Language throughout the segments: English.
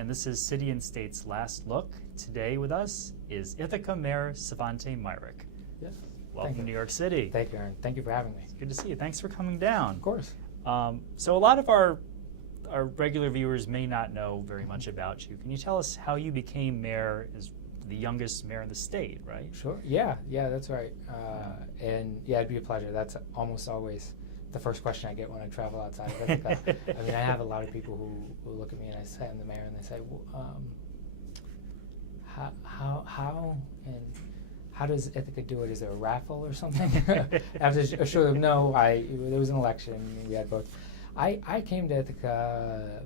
and this is City and State's Last Look. Today with us is Ithaca Mayor Svante Myrick. Yes. Welcome to New York City. Thank you, Aaron. Thank you for having me. It's good to see you. Thanks for coming down. Of course. So a lot of our regular viewers may not know very much about you. Can you tell us how you became mayor as the youngest mayor in the state, right? Sure. Yeah, that's right. And yeah, it'd be a pleasure. That's almost always the first question I get when I travel outside of Ithaca. I mean, I have a lot of people who look at me and I say I'm the mayor, and they say, well, how does Ithaca do it? Is there a raffle or something? I have to assure them, no, there was an election, we had votes. I came to Ithaca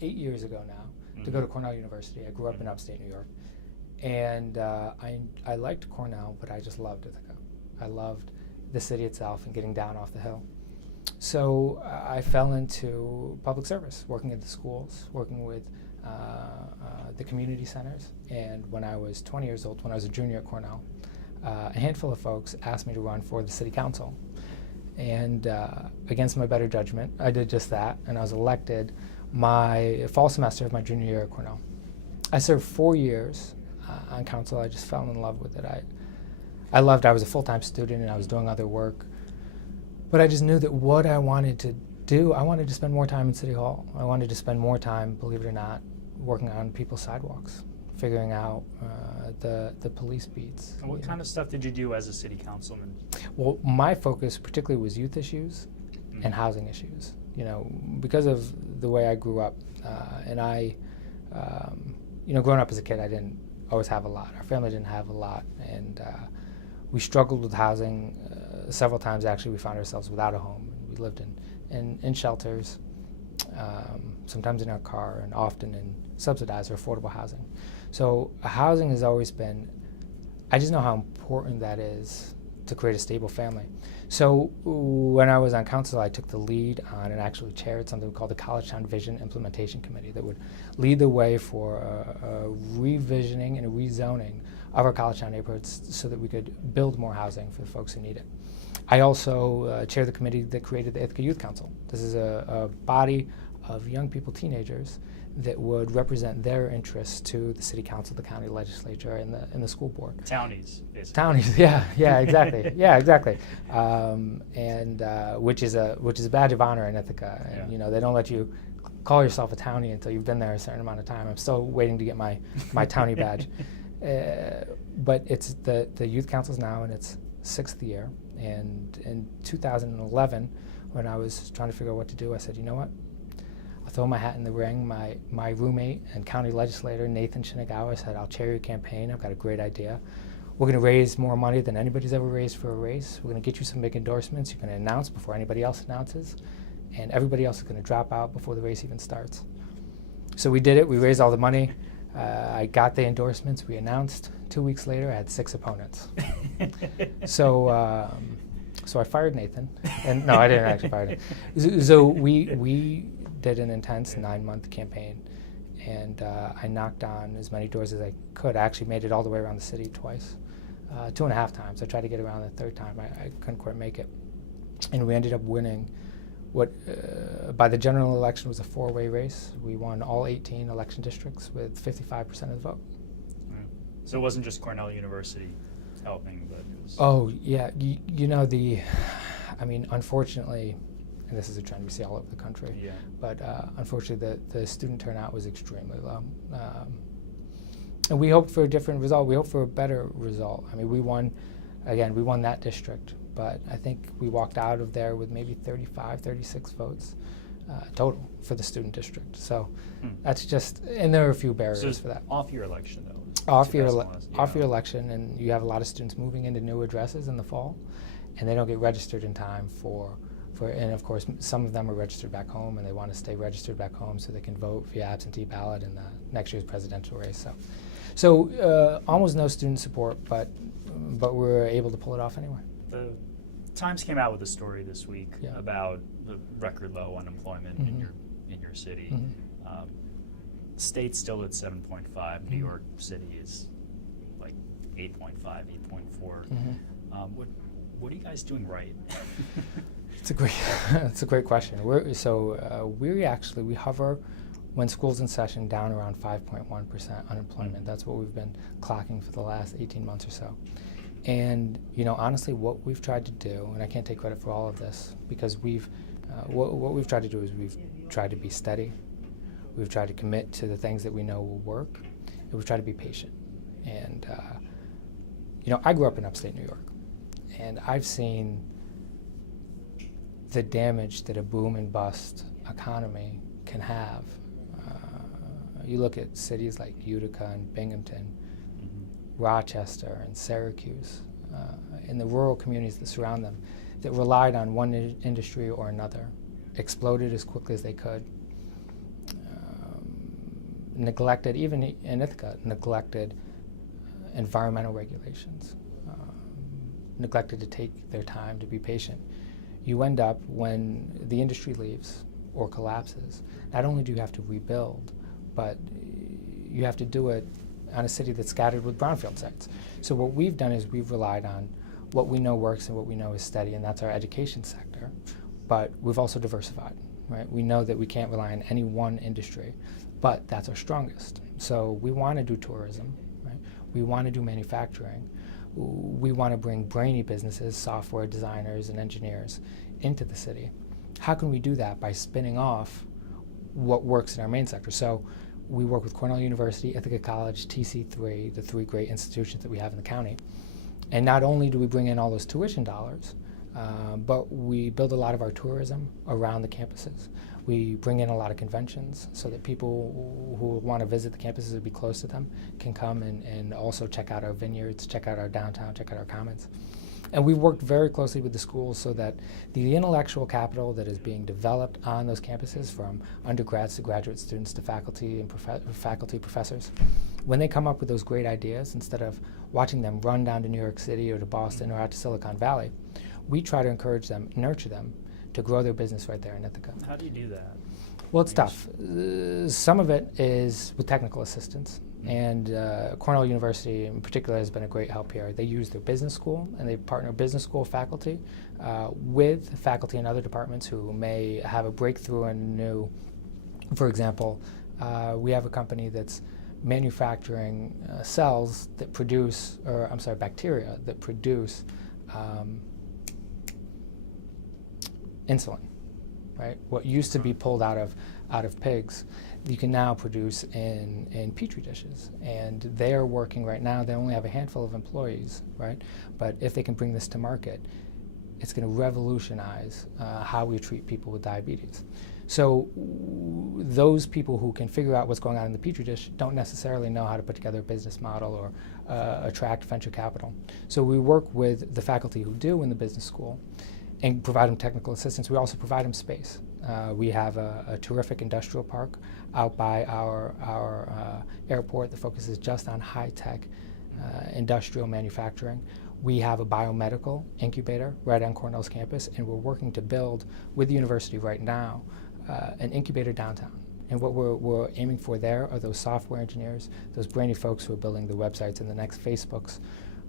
8 years ago now to go to Cornell University. I grew up in upstate New York. And I liked Cornell, but I just loved Ithaca. I loved the city itself and getting down off the hill. So I fell into public service, working at the schools, working with the community centers. And when I was 20 years old, when I was a junior at Cornell, a handful of folks asked me to run for the city council. And against my better judgment, I did just that, and I was elected my fall semester of my junior year at Cornell. I served 4 years on council. I just fell in love with it. I was a full-time student and I was doing other work, but I just knew that what I wanted to do, I wanted to spend more time in City Hall. I wanted to spend more time, believe it or not, working on people's sidewalks, figuring out the police beats. And what kind of stuff did you do as a city councilman? Well, my focus particularly was youth issues and housing issues. You know, because of the way I grew up, and growing up as a kid, I didn't always have a lot. Our family didn't have a lot, and we struggled with housing several times. Actually, we found ourselves without a home. We lived in shelters, sometimes in our car, and often in subsidized or affordable housing. So housing has always been, I just know how important that is to create a stable family. So when I was on council, I took the lead on and actually chaired something called the Collegetown Vision Implementation Committee that would lead the way for a revisioning and a rezoning of our Collegetown neighborhoods so that we could build more housing for the folks who need it. I also chair the committee that created the Ithaca Youth Council. This is a body of young people, teenagers, that would represent their interests to the city council, the county legislature, and the school board. Townies, basically. Townies, yeah, exactly, yeah, exactly. Which is a badge of honor in Ithaca. And, they don't let you call yourself a townie until you've been there a certain amount of time. I'm still waiting to get my townie badge. But it's the youth council's now in its 6th year. And in 2011, when I was trying to figure out what to do, I said, you know what? I'll throw my hat in the ring. My roommate and county legislator, Nathan Shinagawa, said, I'll chair your campaign. I've got a great idea. We're going to raise more money than anybody's ever raised for a race. We're going to get you some big endorsements. You're going to announce before anybody else announces. And everybody else is going to drop out before the race even starts. So we did it. We raised all the money. I got the endorsements. We announced. 2 weeks later, I had 6 opponents. So I fired Nathan. And no, I didn't actually fire him. So we did an intense 9-month campaign, and I knocked on as many doors as I could. I actually made it all the way around the city twice, 2.5 times. I tried to get around the 3rd time. I couldn't quite make it. And we ended up winning what by the general election was a 4-way race. We won all 18 election districts with 55% of the vote. So it wasn't just Cornell University helping, but it was... Oh, yeah. Unfortunately, and this is a trend we see all over the country, but unfortunately the student turnout was extremely low. And we hoped for a different result. We hoped for a better result. I mean, we won that district, but I think we walked out of there with maybe 35, 36 votes total for the student district. So that's just, and there are a few barriers for that. Off your election, though. Off your election, and you have a lot of students moving into new addresses in the fall, and they don't get registered in time and of course some of them are registered back home, and they want to stay registered back home so they can vote via absentee ballot in the next year's presidential race. So almost no student support, but we're able to pull it off anyway. The Times came out with a story this week about the record low unemployment in your city. State's still at 7.5. New York City is like 8.5, 8.4. What are you guys doing right? It's a great question. We hover when school's in session, down around 5.1% unemployment. That's what we've been clocking for the last 18 months or so. And honestly, what we've tried to do, and I can't take credit for all of this, because what we've tried to do is we've tried to be steady. We've tried to commit to the things that we know will work, and we've tried to be patient. And I grew up in upstate New York, and I've seen the damage that a boom and bust economy can have. You look at cities like Utica and Binghamton, Rochester and Syracuse, and the rural communities that surround them that relied on one industry or another, exploded as quickly as they could, neglected, even in Ithaca, neglected environmental regulations, neglected to take their time to be patient. You end up, when the industry leaves or collapses, not only do you have to rebuild, but you have to do it on a city that's scattered with brownfield sites. So what we've done is we've relied on what we know works and what we know is steady, and that's our education sector. But we've also diversified, right? We know that we can't rely on any one industry, but that's our strongest. So we want to do tourism, right? We want to do manufacturing. We want to bring brainy businesses, software designers and engineers into the city. How can we do that? By spinning off what works in our main sector. So we work with Cornell University, Ithaca College, TC3, the three great institutions that we have in the county. And not only do we bring in all those tuition dollars, but we build a lot of our tourism around the campuses. We bring in a lot of conventions so that people who want to visit the campuses or be close to them can come and also check out our vineyards, check out our downtown, check out our commons. And we've worked very closely with the schools so that the intellectual capital that is being developed on those campuses, from undergrads to graduate students to faculty and professors, when they come up with those great ideas, instead of watching them run down to New York City or to Boston or out to Silicon Valley, we try to encourage them, nurture them, to grow their business right there in Ithaca. How do you do that? Well, it's tough. Some of it is with technical assistance. And Cornell University in particular has been a great help here. They use their business school, and they partner business school faculty with faculty in other departments who may have a breakthrough in new. For example, we have a company that's manufacturing cells that produce, bacteria that produce insulin, right? What used to be pulled out of pigs, you can now produce in petri dishes. And they're working right now, they only have a handful of employees, right? But if they can bring this to market, it's going to revolutionize how we treat people with diabetes. So those people who can figure out what's going on in the petri dish don't necessarily know how to put together a business model or attract venture capital. So we work with the faculty who do in the business school and provide them technical assistance. We also provide them space. We have a terrific industrial park out by our airport that focuses just on high-tech industrial manufacturing. We have a biomedical incubator right on Cornell's campus, and we're working to build with the university right now an incubator downtown. And what we're aiming for there are those software engineers, those brainy folks who are building the websites and the next Facebooks.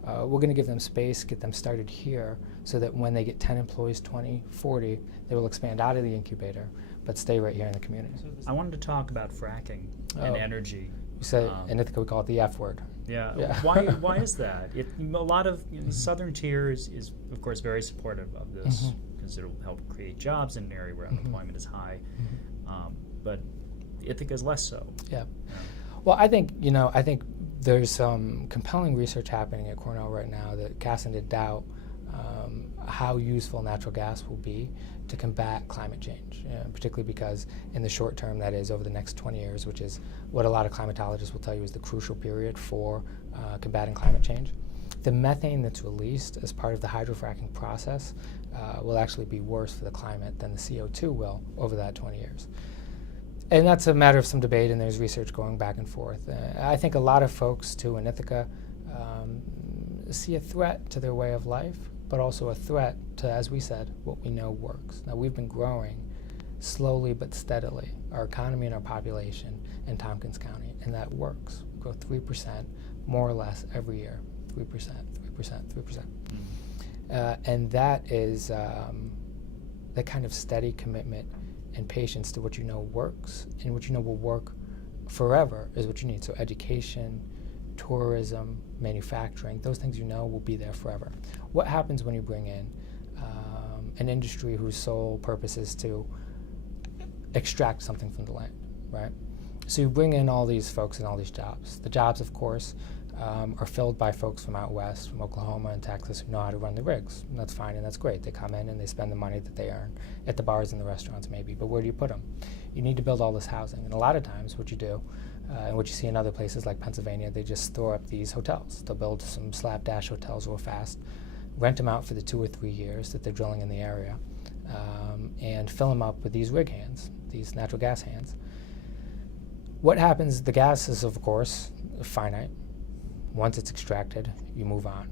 We're going to give them space, get them started here, so that when they get 10 employees, 20, 40, they will expand out of the incubator, but stay right here in the community. I wanted to talk about fracking and energy. We say, in Ithaca we call it the F word. Yeah. Why is that? A lot of the southern tier is of course very supportive of this because it'll help create jobs in an area where unemployment is high, but Ithaca is less so. Yeah. Well, I think there's some compelling research happening at Cornell right now that casts into doubt how useful natural gas will be to combat climate change, particularly because in the short term, that is over the next 20 years, which is what a lot of climatologists will tell you is the crucial period for combating climate change. The methane that's released as part of the hydrofracking process will actually be worse for the climate than the CO2 will over that 20 years. And that's a matter of some debate, and there's research going back and forth. I think a lot of folks, too, in Ithaca see a threat to their way of life, but also a threat to, as we said, what we know works. Now, we've been growing slowly but steadily, our economy and our population in Tompkins County, and that works. We grow 3% more or less every year, 3%, 3%, 3%. And that is the kind of steady commitment and patience to what you know works and what you know will work forever is what you need. So education, tourism, manufacturing, those things you know will be there forever. What happens when you bring in an industry whose sole purpose is to extract something from the land, right? So you bring in all these folks and all these jobs. The jobs, of course, are filled by folks from out west, from Oklahoma and Texas, who know how to run the rigs. And that's fine and that's great. They come in and they spend the money that they earn at the bars and the restaurants maybe, but where do you put them? You need to build all this housing. And a lot of times what you do, and what you see in other places like Pennsylvania, they just store up these hotels. They'll build some slapdash hotels real fast, rent them out for the 2 or 3 years that they're drilling in the area, and fill them up with these rig hands, these natural gas hands. What happens, the gas is, of course, finite. Once it's extracted, you move on.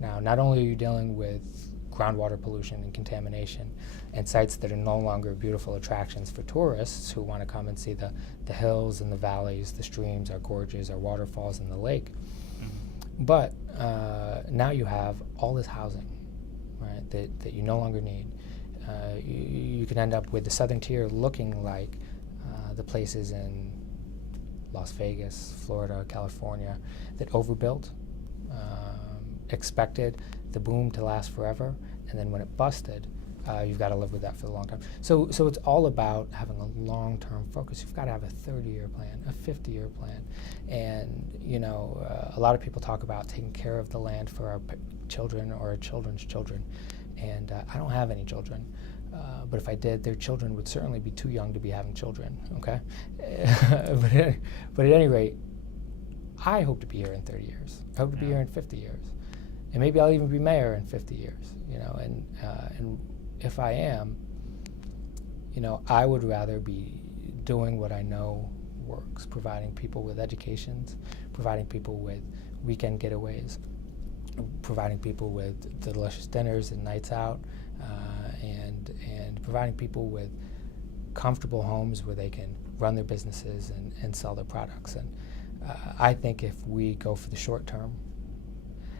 Now, not only are you dealing with groundwater pollution and contamination and sites that are no longer beautiful attractions for tourists who want to come and see the hills and the valleys, the streams, our gorges, our waterfalls, and the lake, but now you have all this housing, right, that you no longer need. You can end up with the southern tier looking like the places in Las Vegas, Florida, California that overbuilt, expected the boom to last forever, and then when it busted, you've got to live with that for the long time. So it's all about having a long-term focus. You've got to have a 30-year plan, a 50-year plan, and a lot of people talk about taking care of the land for our children or our children's children, and I don't have any children. But if I did, their children would certainly be too young to be having children, okay? But at any rate, I hope to be here in 30 years. I hope to be here in 50 years. And maybe I'll even be mayor in 50 years, and if I am, I would rather be doing what I know works, providing people with educations, providing people with weekend getaways, providing people with delicious dinners and nights out, and providing people with comfortable homes where they can run their businesses and sell their products. And I think if we go for the short term,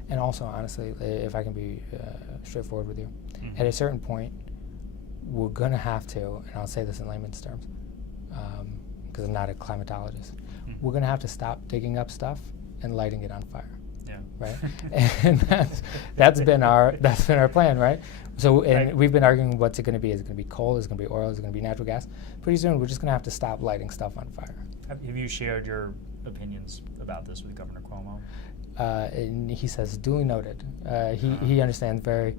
and also honestly, if I can be straightforward with you, at a certain point, we're going to have to, and I'll say this in layman's terms, because I'm not a climatologist, we're going to have to stop digging up stuff and lighting it on fire. Yeah. Right, and that's been our plan, right? So, and we've been arguing what's it going to be? Is it going to be coal? Is it going to be oil? Is it going to be natural gas? Pretty soon, we're just going to have to stop lighting stuff on fire. Have you shared your opinions about this with Governor Cuomo? And he says, duly noted. He understands very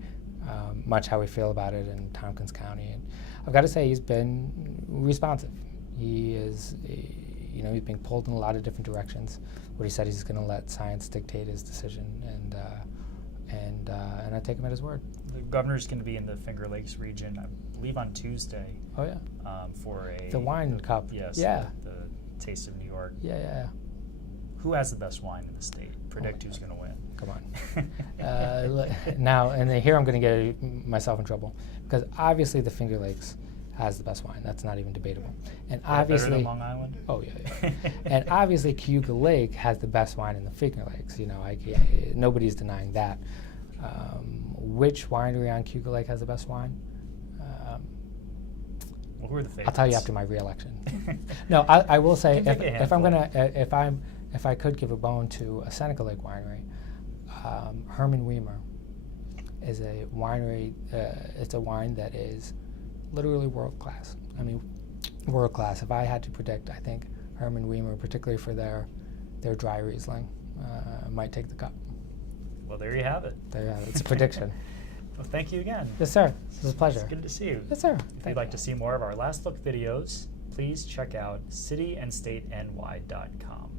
much how we feel about it in Tompkins County, and I've got to say he's been responsive. He is, he's being pulled in a lot of different directions. What he said, he's going to let science dictate his decision, and I take him at his word. The governor's going to be in the Finger Lakes region, I believe, on Tuesday. Oh yeah. For the wine cup. Yes. Yeah. The Taste of New York. Yeah. Who has the best wine in the state? Predict who's going to win. Come on. Now, and here I'm going to get myself in trouble, because obviously the Finger Lakes has the best wine. That's not even debatable. And obviously, better than Long Island? Oh yeah. And obviously Cayuga Lake has the best wine in the Finger Lakes. Nobody's denying that. Which winery on Cayuga Lake has the best wine? Well, who are the favorites? I'll tell you after my re-election. No, I will say if I could give a bone to a Seneca Lake winery, Herman Weimer is a winery. It's a wine that is literally world class. I mean, world class. If I had to predict, I think Herman Weimer, particularly for their dry Riesling, might take the cup. Well, there you have it. There you have it. It's a prediction. Well, thank you again. Yes, sir. It was a pleasure. It's good to see you. Yes, sir. If you'd like to see more of our Last Look videos, please check out cityandstateny.com.